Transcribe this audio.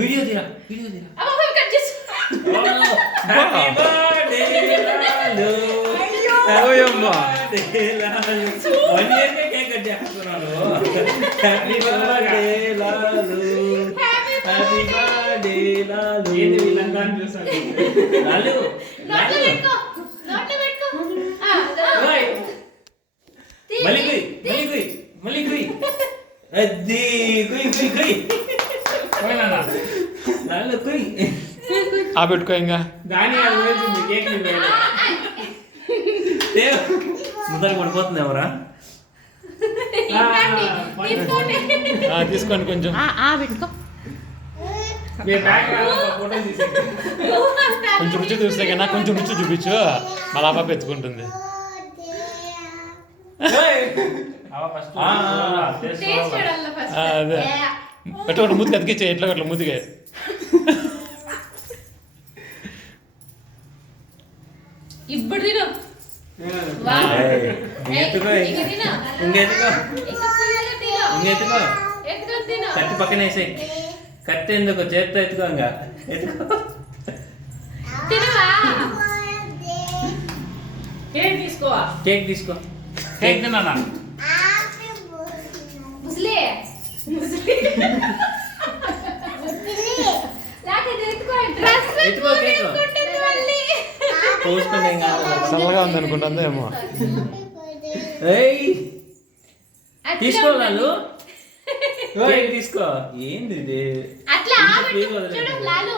Video తీరా happy birthday Lalu ఓయమ్మా 1 year కే cake cut చేస్తున్నాను happy birthday Lalu happy birthday Lalu ఏంది వీళ్ళంతా అని చూసాను లాలు నోట్లో పెట్టుకో ఓయ్ మళ్ళీ కుయ్ అద్ది కుయ్ పోయినా లాలు కుయ్ ఆ పెట్టుకో ఇంకా దాని అది వేసింది కేక్ ని వేయలే ముద్దలు పడిపోతుంది ఎవరా తీసుకోండి కొంచెం పెట్టుకో మీరు బ్యాక్ ఫోటో తీసేయండి కొంచెం రుచి చూస్తే కన్నా కొంచెం రుచి చూపించు మళ్ళీ ఆ పాప ఎత్తుకుంటుంది టేస్ట్ చూడాలి ఫస్ట్ అదే పెట్టుకోండి మూతికి అతికిచ్చే ఎట్లా అట్లా మూతికి ఇప్పుడు తిను ఇంకెత్తుకో కత్తి పక్కన వేసేయి కత్తి ఎందుకు చేత్తో ఎత్తుకో ఇంకా ఎత్తుకో కేక్ తీసుకోవా కేక్ తీసుకో కేక్ తిన్నా ముసలి ఎత్తుకో కేక్ పోసుకుంటే ఇంకా చల్లగా ఉంది అనుకుంటుందో ఏమో తీసుకో లాలు కేక్ తీసుకో ఏంది ఇది అట్లా ఫ్రీగా వదిలేయండి. చూడు లాలు